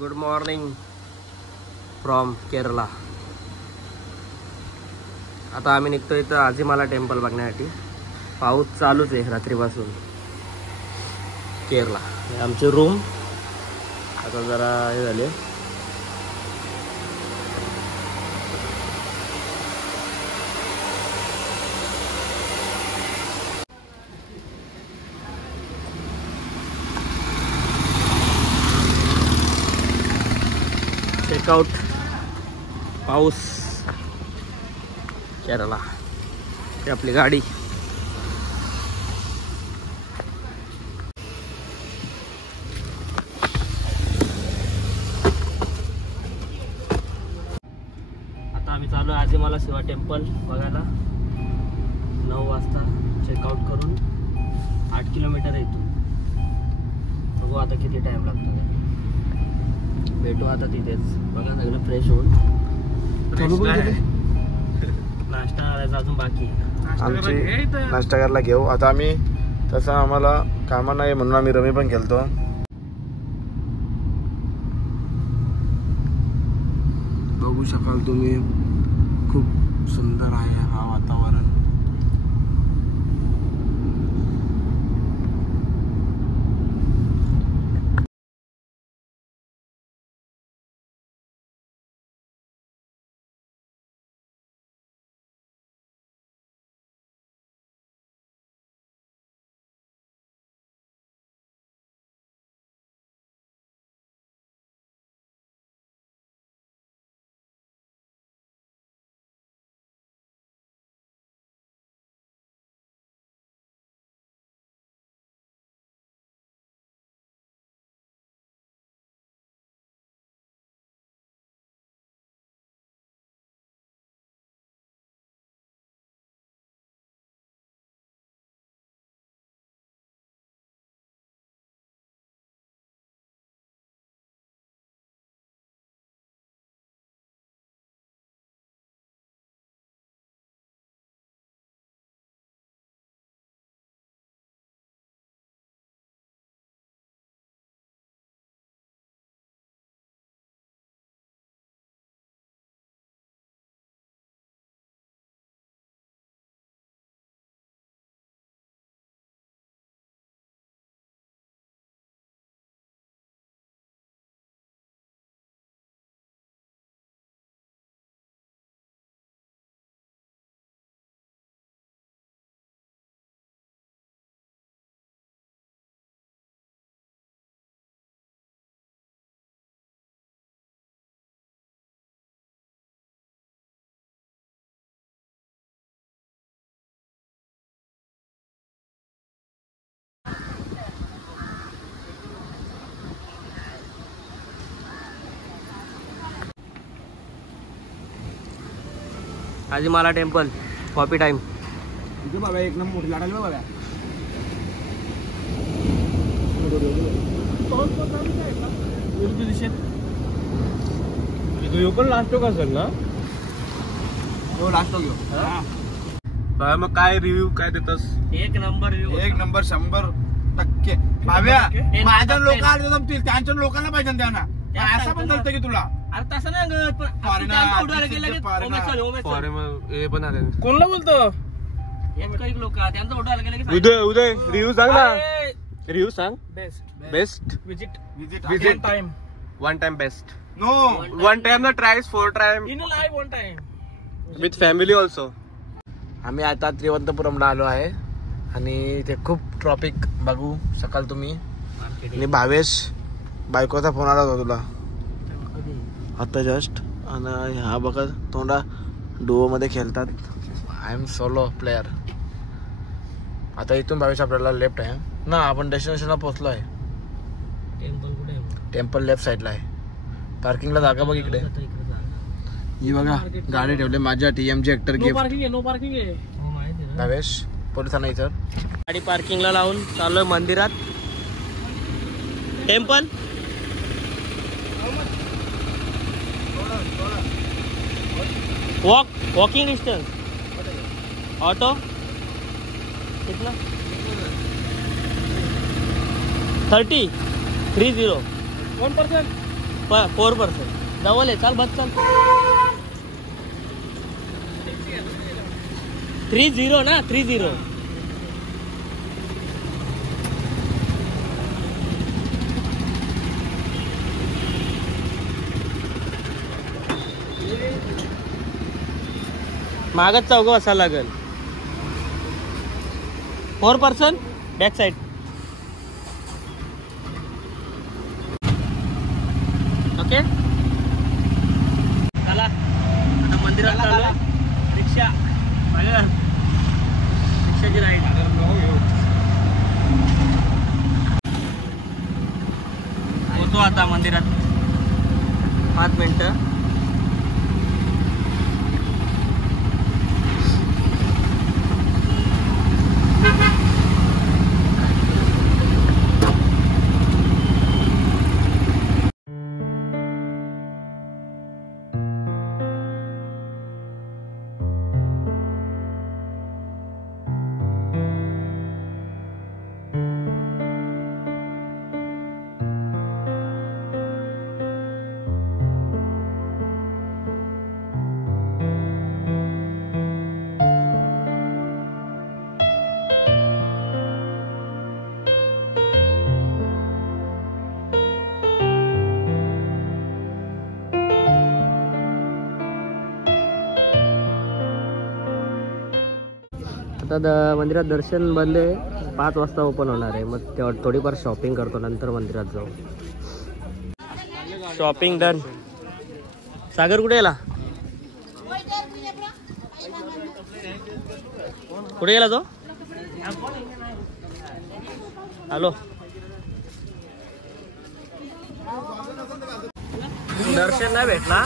Good morning from Kerala. आता आम्ही निघतो इथं आजीमाला टेम्पल बघण्यासाठी. पाऊस चालूच आहे रात्रीपासून. केरला आमची रूम आता जरा हे झाले. चेकआउट. पाऊस. केरला. ही आपली गाडी. आता आम्ही चालू आहे आजीमाला शिवा टेम्पल बघायला. 9 वाजता चेकआउट करून 8 किलोमीटर आहे इथून. बघू आता किती टाइम लागतो. भेटू आता तिथेच. बघा सगळं फ्रेश होऊन नाश्ता करायचा अजून बाकी. आमची नाश्ता करायला घेऊ आता आम्ही. तसं आम्हाला कामा नाही म्हणून आम्ही रमी पण खेळतो. बघू शकाल तुम्ही खूप सुंदर आहे हा वातावरण. आजीमाला टेम्पल. Coffee time. इथे बघा एक नंबर मोठी लाटा बघा. पण लास्ट का सर ना. लास्ट घेऊ. मग काय रिव्ह्यू काय देतस. एक नंबर रिव्ह्यू. 1 नंबर 100%. भाव्या माझ्या लोकांना जमतील त्यांच्या लोकांना पाहिजे त्यांना. असं पण चालतं की तुला. अरे तसं नाही कोणला बोलतो. काही लोक त्यांचा उडायला गेले. उदय रिव्ह्यू सांग ना. रिव्ह्यू सांग. Best visit time. One time best. No one time ना tries 4 time in life one time with family also. आम्ही आता त्रिवंतपुरमला आलो आहे आणि इथे खूप ट्रॉफिक बघू शकाल तुम्ही. आणि भावेश बायकोचा फोन आला होता तुला आता जस्ट. आणि हा बघा तोंडा डुओ मध्ये खेळतात. I am solo player. आता इथून भावेश आपल्याला लेफ्ट आहे ना. आपण डेस्टिनेशनला पोहोचलो आहे. टेम्पल कुठे आहे. टेम्पल लेफ्ट साईडला आहे. पार्किंगला जागा बघ इकडे. ही बघा गाडी ठेवली माझ्या TMG Hector gift. No parking आहे. भावेश पोलिसांना इथं गाडी पार्किंगला लावून चाललोय मंदिरात. टेम्पल. Walking distance. ऑटो कितना 30 1 पर्सन. 4% जवळ आहे. चाल बस चाल. 30 ना 30. मागच चौघ असायला लागेल. 4% बॅक साईड. ओके चला आता मंदिरात चालू. रिक्षा बघा, रिक्षाची राईड. होतो आता मंदिरात 5 मिनिटं. आता मंदिरात दर्शन बंद आहे. 5 वाजता ओपन होणार आहे. मग तेव्हा थोडीफार शॉपिंग करतो, नंतर मंदिरात जाऊ. Shopping done. सागर कुठे गेला? कुठे गेला तो? हॅलो. दर्शन नाही भेटला.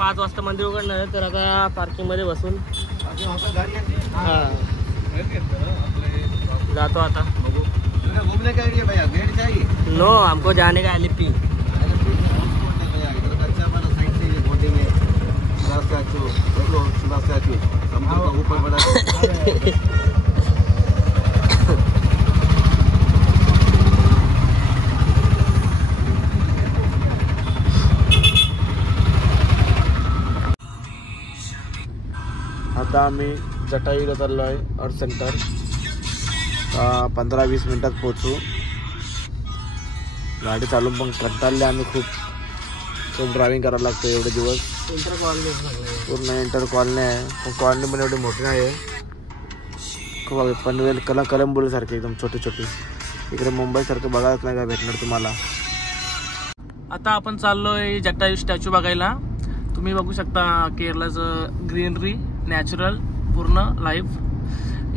5 वाजता मंदिर उघडणार आहे, तर आता पार्किंग मध्ये बसून हा जातो आता. बघू. घूमने का आइडिया भैया, गेट चाहिए? नो, हमको जाने का एलिपी. अच्छा वाला साइड से ये बोटिंग है. स्टैचू देखो, स्टैचू समुद्र का ऊपर बना. आता आम्ही जटायूला चाललो आहे, अर्थ सेंटर. 15-20 मिनिटात पोहोचू. गाडी चालून पण कंटाळले आम्ही खूप ड्रायव्हिंग करायला लागतं एवढे दिवस. पूर्ण इंटर कॉलनी आहे, पण कॉलनी पण एवढी मोठी नाही आहे. खूप पनवेल कलंबोलीसारखी एकदम छोटी छोटी. इकडे मुंबईसारखं बघायलाच नाही काय भेटणार तुम्हाला. आता आपण चाललोय जटायू स्टॅच्यू बघायला. तुम्ही बघू शकता केरळाचं ग्रीनरी, नॅचरल पूर्ण लाईफ.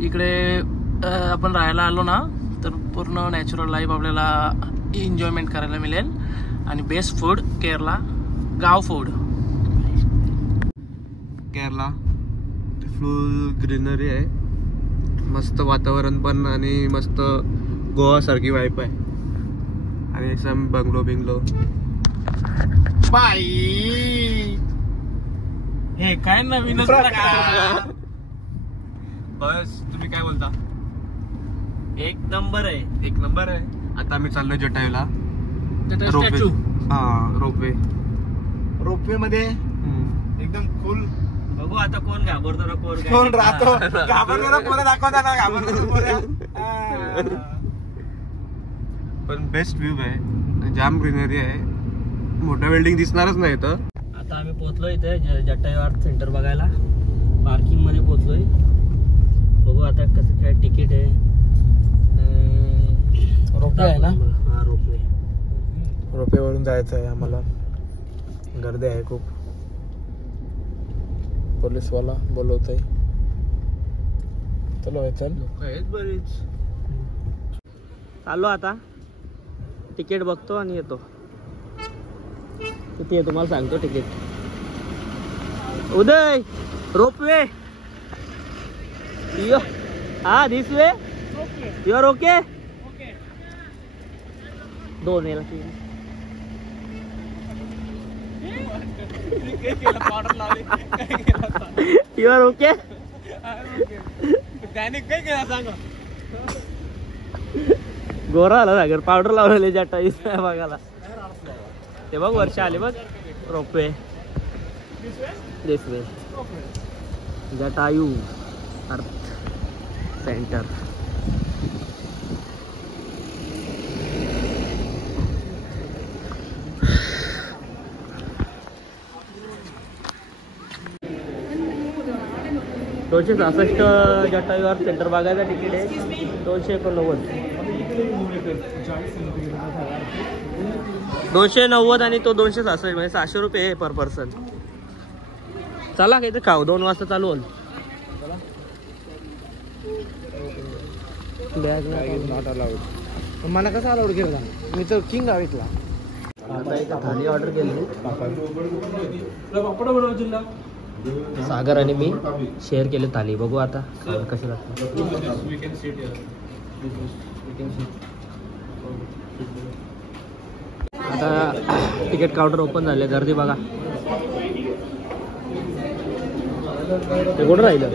इकडे आपण राहायला आलो ना, तर पूर्ण नॅचरल लाईफ आपल्याला एन्जॉयमेंट करायला मिळेल. आणि बेस्ट फूड केरला, गाव फूड. केरला फुल ग्रीनरी आहे, मस्त वातावरण पण, आणि मस्त गोवासारखी वाईफ आहे. आणि सम बंगलो बाई. हे काय नवीनच बस तुम्ही काय बोलता? एक नंबर आहे. एक नंबर आहे. आता आम्ही चाललोय जटायूला. स्टॅच्यू. रोपवे मध्ये एकदम कूल. बघू आता कोण घाबरतो ना कोण राहतो. घाबरलेला पोरं दाखवता ना, घाबरलेला पोरं. पण बेस्ट व्ह्यू आहे, जाम ग्रीनरी आहे. मोठा बिल्डिंग दिसणारच नाही तर. आता आम्ही पोहोचलो इथे जटायू आर्ट सेंटर बघायला. पार्किंग मध्ये पोहोचलोय. बघू आता कसं काय तिकीट आहे. रोपवे आहे ना? हा रोपवे. रोपेवरून जायचं आहे आम्हाला. गर्दी आहे खूप. पोलीसवाला बोलवत आहे. चलो चल. आहेत बरेच. चाललो आता. तिकीट बघतो आणि येतो. किती आहे तुम्हाला सांगतो तिकीट. उदय, रोपवे. हा this way. You are okay. 2 नेला. You are okay. गोरा आला सागर, पावडर लावलेले जटायू बघायला. ते बघ वर्ष आले बघ रोपवे दिस वे जटायू अर्थ सेंटर. दोनशे 66 जटायू अर्थ सेंटर बघायचं तिकीट आहे 289. 290 आणि तो 266 म्हणजे 600 रुपये पर पर्सन. चला काही तर खाऊ 2 वाजता चालू होईल. Not allowed. मला कसं अलाउड केला मी तर किंग हवेतला. आता एक थाली ऑर्डर केली सागर आणि मी शेअर केले थाली. बघू आता कशी लागते. आता तिकीट काउंटर ओपन झाले गर्दी बघा. ते कुठं राहिलं.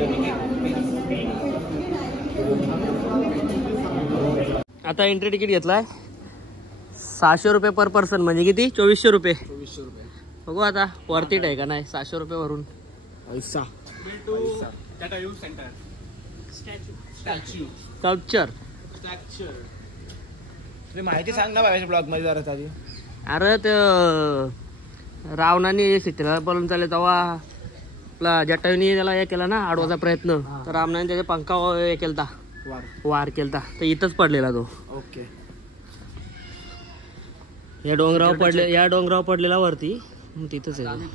आता एंट्री तिकीट घेतलाय 600 रुपये पर पर्सन म्हणजे किती 2400 रुपये. 2400 रुपये. बघू आता वरती आहे का नाही 600 रुपये वरून. पैसा स्कल्पचर. माहिती सांग ना बाबाच्या ब्लॉग मध्ये जरा आधी. अरे ते रावणाने सिटीला बोलून चालले तेव्हा आपला जटायूने त्याला हे केला ना आडवाचा प्रयत्न. तर रावणाने त्याच्या पंखा हे केलता वार केलता तर इथंच पडलेला तो. ओके. या डोंगरावर पडलेला वरती तिथंच आहे.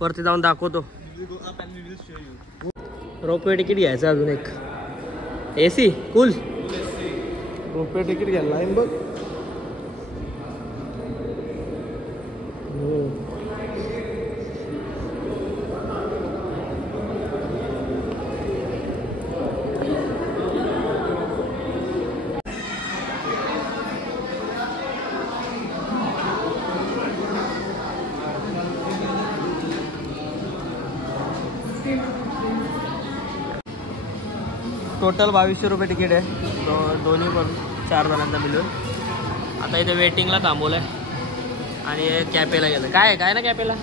वरती जाऊन दाखवतो. रोपवे तिकीट घ्यायचं अजून एक. AC cool. रोपवे तिकीट घ्यायला आहे बघ. टोटल 2200 रुपये तिकीट आहे दोन्ही पण 4 जणांना मिळून. आता इथे वेटिंगला थांबवलंय आणि कॅफेला गेलं. काय ना कॅफेला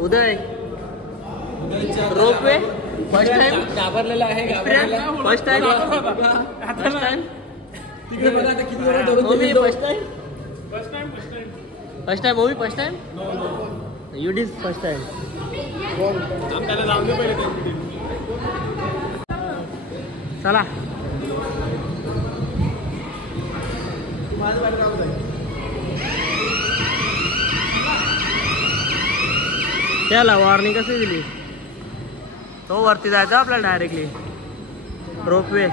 उदय रोपवे फर्स्ट टाइम घाबरलेला आहे. फर्स्ट टाइम यू डिस फर्स्ट टाइम. चला त्याला वॉर्निंग कशी दिली. तो वरती जायचा आपल्याला डायरेक्टली रोपवे.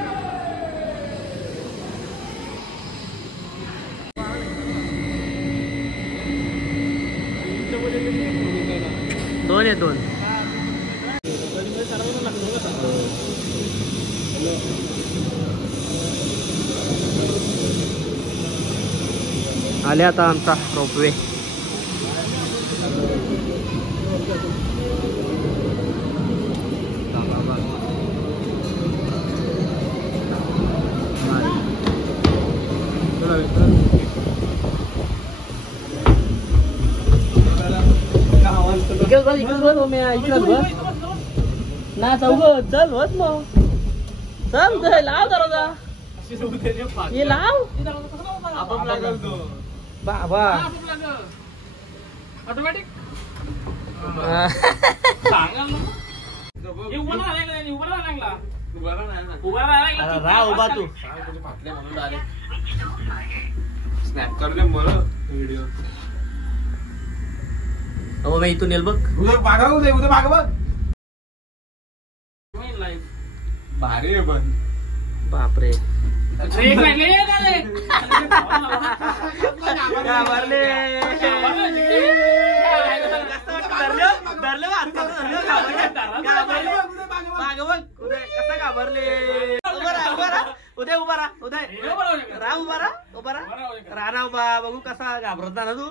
दोन आले आता आमचा रोपवे. ना चौघ चल होत मग चल लाव दरवाजा हे लाव बाबा ऑटोमॅटिक उभा तू स्नॅप कर दे मला व्हिडिओ. हो मी इथून येईल बघ. उद्या मागं बघ. भारी आहे पण बापरे कसा घाबरले. उदय उभा राहा उदय राहा उभा राहा उभा राहा उभा. बघू कसा घाबरत ना तू.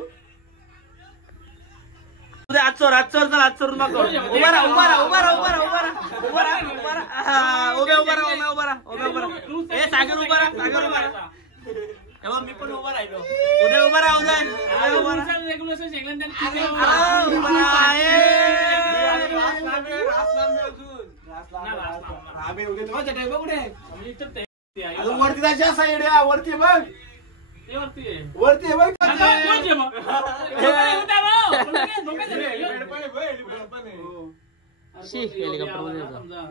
तुझे आज चोर चल आज चोर नको. उभा राहा उभा राहा उभा राहा उभा राहा उभा राहा उभा राहा उभा राहा. उभा राहा उभा राहा. ए सागर उभा राहा सागर उभा राहा. तेव्हा मी पण उभा राहिलो. उद्या उभा राहा उद्या उभा राहा. वरती जायच्या साईड वरती बघ. वरती बघ.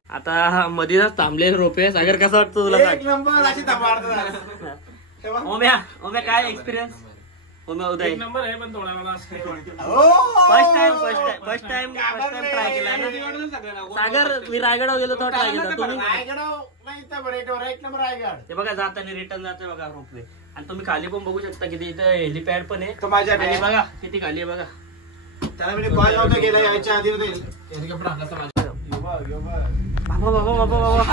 आता मधीनच थांबले रोपे. सागर कसं वाटतं तुला? एक नंबर अशी ओम्या ओम्या काय एक्सपिरियन्स? ओम्या उदय नंबर आहे पण थोडा फर्स्ट टाइम ट्राय केला ना. सागर मी रायगडावर गेलो तेव्हा ट्राय केला. तुम्ही ते बघा जाताना रिटर्न जाते बघा रोपवे. आणि तुम्ही खाली पण बघू शकता किती इथं हेलिपॅड पण आहे. आणि बघा किती खाली आहे बघा. त्याला मी कॉल नव्हता गेला यायच्या आधी हेलिकॉप्टर आणला समाज. बाबा बाबा बाबा बाबा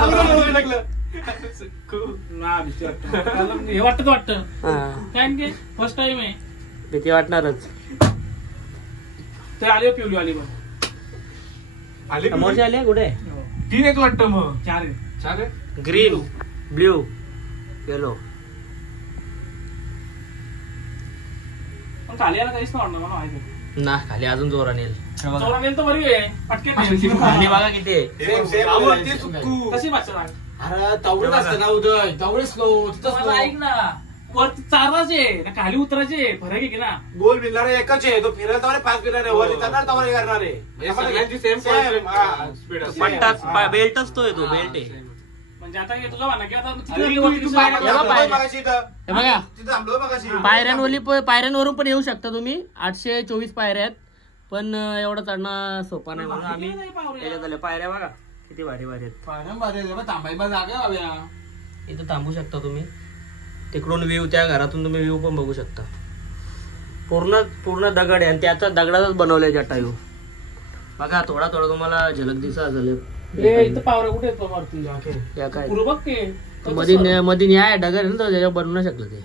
हे वाटतं काय फर्स्ट टाइम आहे. भीती वाटणारच. ते आले पिवली आली समोरचे आले कुठे? 3 आहेत वाटतं. मग 4 आहे. Green blue yellow. पण खाली यायला काहीच नाही वाटणार मला माहिती. ना खाली अजून जोराने येईल. चोरा नेल तर बरी आहे. पटकन खाली बघा किती आहे. कशी भाषा. अरे तेवढंच असतं ना उदय. तेवढेच ऐक ना वरती चाराचे ना खाली उतरायचे फरक आहे की ना. गोल बिल्डर एकच आहे. तो फिरल तर 5 बिल्डर आहे. वरती जाणार तर करणार आहे. पट्टाच बेल्टच तो येतो. बेल्ट आहे म्हणजे आता हे तुझं म्हणा की आता पायऱ्यांवरून पण येऊ शकता तुम्ही. 824 पायऱ्या आहेत. पण एवढं चढणं सोपा नाही म्हणून आम्ही त्याच्यात आले. पायऱ्या बघा किती भारी भारी आहेत. थांबायला जागा इथं थांबू शकता तुम्ही. तिकडून व्ह्यू त्या घरातून तुम्ही व्ह्यू पण बघू शकता. पूर्ण दगड आहे आणि त्याचा दगडातच बनवलंय जटायू. बघा थोडा तुम्हाला झलक दिसा झाले. इथं पावरा कुठे येतो वरती या काय पुढं बघ की मध्ये न्याय दगड आहे ना तो त्याच्यावर बनवू नाही शकलं ते.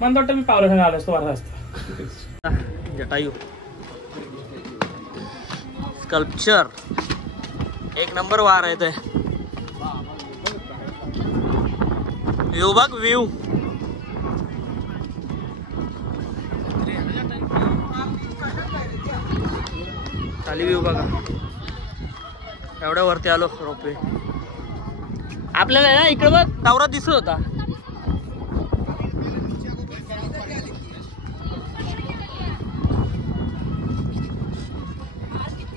मला वाटतं मी पावरा आलो असतो वारा असतो. जटायू स्कल्पचर एक नंबर वार आहे ते. व्ह्यू बघ व्ह्यू. खाली व्ह्यू बघा. एवढ्या वरती आलो रोपवे. आपल्याला ना इकडे बघ टावरा दिसत होता.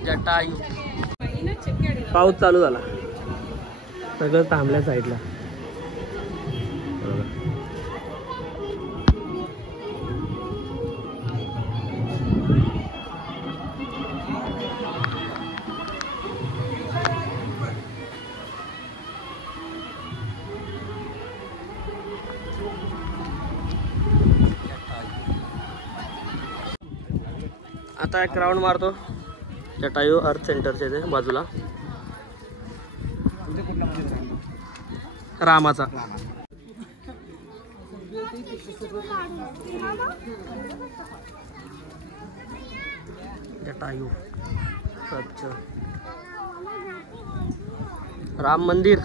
जटायू. पाऊस चालू झाला. सगळं थांबल्या साईडला. आता एक राऊंड मारतो जटायू अर्थ सेंटरच्या इथे बाजूला. रामाचा जटायू स्वच्छ राम मंदिर.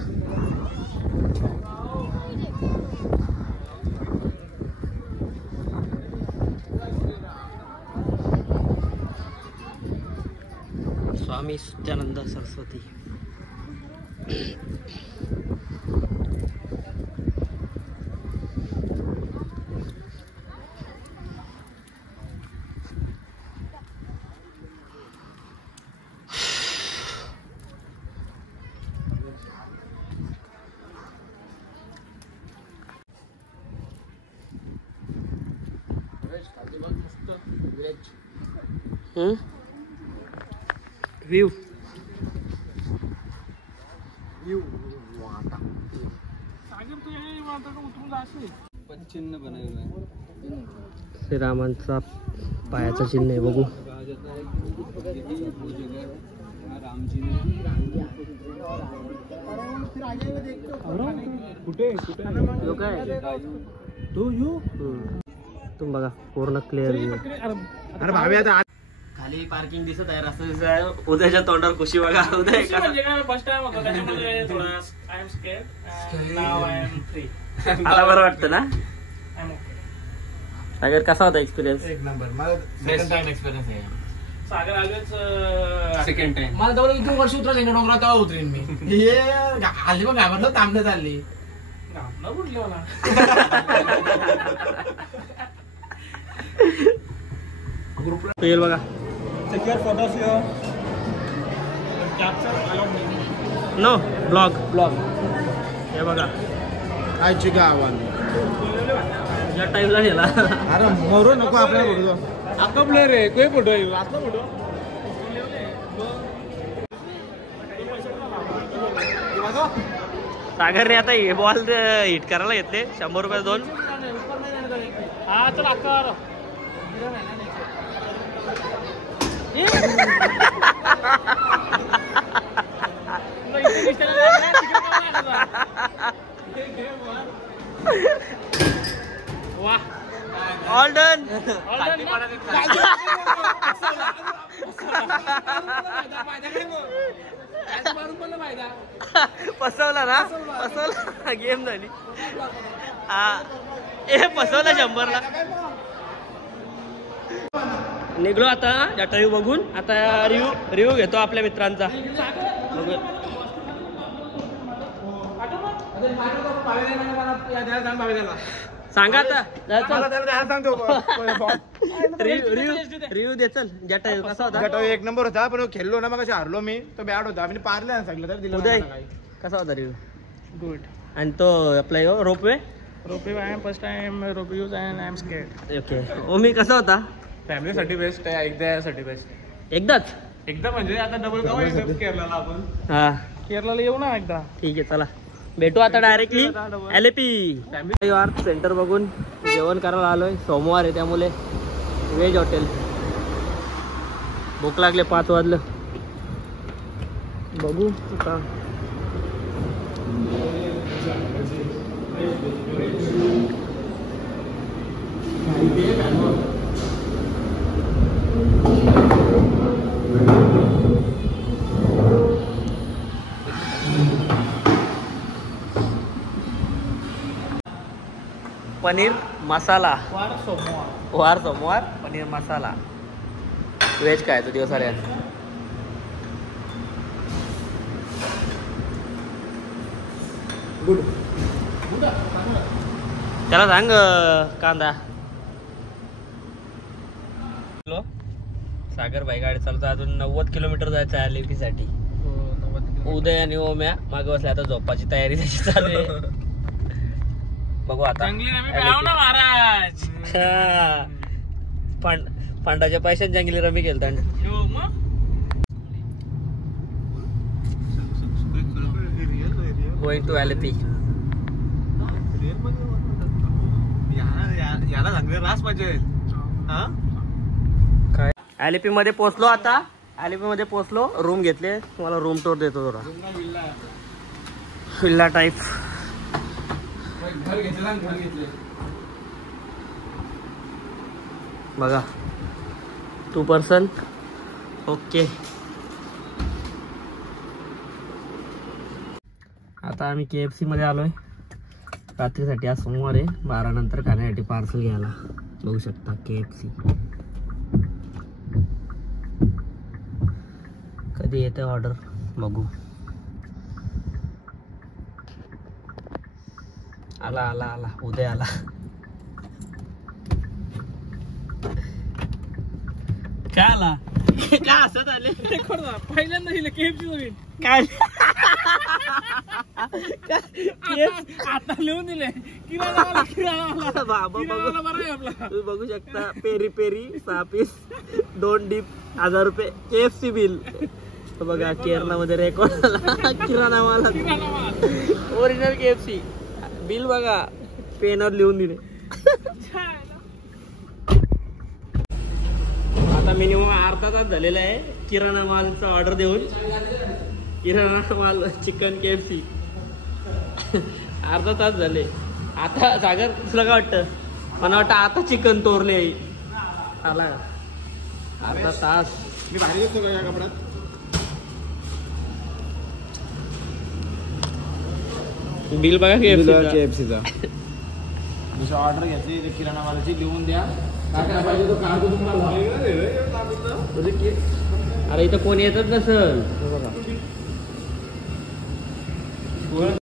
स्वामी सच्चिदानंद सरस्वती. व्ह्यू श्रीरामांचा पायाचं चिन्ह आहे बघू. लोक आहे तुम्ही बघा पूर्ण क्लिअर अरे भावी आता खाली पार्किंग दिसत आहे रस्ता दिसत आहे उद्याच्या तोंडावर खुशी बघा उद्या फर्स्ट टाइम होतो त्याच्यामुळे थोडा I am scared now I am free मला बरं वाटतं ना आय एम ओके सागर कसा होता एक्सपिरियन्स एक नंबर मला बेस्ट टाइम एक्सपिरियन्स आहे सागर आलोच सेकंड टाइम मला जवळ 2 वर्ष उतरले डोंगरात तेव्हा उतरेन मी हे आली पण घाबरलं तांबडं चालली न कुठले मला येईल बघा नो ब्लॉग हे बघा आईची गावान या टाईमला नेला अरे मरू नको आपल्याला फोटो आता ब्लर रे कोई फोटो आहे आता फोटो सागरने आता हे बॉल हिट करायला घेतले 100 रुपये 2 हा चल अक्का ऑल डन फसवला ना फसवला गेम झाली ए फसवला 100ला निघलो आता जटायू बघून आता रिव्ह्यू घेतो आपल्या मित्रांचा सांगा आता रिव्ह्यू दे चल जटायू कसा होता गटाव एक नंबर होता पण खेळलो ना मग हारलो मी तो बॅड होता मी पारले ना सगळं तर दिलं उदय नाही. कसा होता रिव्ह्यू गुड आणि तो आपला ropeway ropeway I am first time ropeway use and I am scared okay Omi कसा होता फॅमिलीसाठी बेस्ट आहे एकदा यासाठी बेस्ट एकदाच एकदा म्हणजे आता डबल केरळला आपण हा केरळला येऊ ना एकदा ठीक आहे चला भेटू आता डायरेक्टली LAP आर्ट सेंटर बघून जेवण करायला आलोय सोमवार आहे त्यामुळे व्हेज हॉटेल भूक लागले 5 वाजलं बघू आता पनीर मसाला वार सोमवार पनीर मसाला व्हेज काय तो दिवस आले त्याला सांग कांदा सागर भाई गाडी चालतो अजून 90 किलोमीटर जायचं आहे LAP साठी उदय आणि ओम्या मागे बसले आता झोपाची तयारी त्याची चालू आहे बघू आता महाराज पांडाच्या पैशात जंगली रमी खेळतात गोइंग टू LAP याला सांगते रास पाहिजे काय LAP मध्ये पोहोचलो आता LAP मध्ये पोहोचलो रूम घेतले तुम्हाला रूम टूर देतो थोडा विल्ला टाईप घर घेतले बघा 2 पर्सन ओके आता आम्ही KFC मध्ये आलोय रात्रीसाठी आज सोमवार आहे 12 नंतर खाण्यासाठी पार्सल घ्यायला बघू शकता KFC कधी येते ऑर्डर बघू आला आला आला उदय आला काय आला काय असत आले पहिल्यांदा KFC काय आता लिहून दिले किराणा बाबा बघू तुम्ही बघू शकता पेरी पेरी 6 पीस 2 डीप 1000 रुपये KFC बिल बघा केरला मध्ये रेकॉर्ड आला किराणा माल ओरिजिनल KFC बिल बघा पेनवर लिहून दिले आता मिनिमम अर्धा तास झालेला आहे किराणा मालचा ऑर्डर देऊन. किराणा माल चिकन KFC अर्धा तास झाले. आता सागर तुला काय वाटतं? मला वाटतं आता चिकन तोरले आला अर्धा तास. मी भारी येतो का या कपड्यात? बिल बघा KFCचा जसं ऑर्डर घेतली ते किराणा मालाची लिहून द्या. काय काय पाहिजे तो कागद तुम्हाला. अरे इथं कोणी येतच नसल.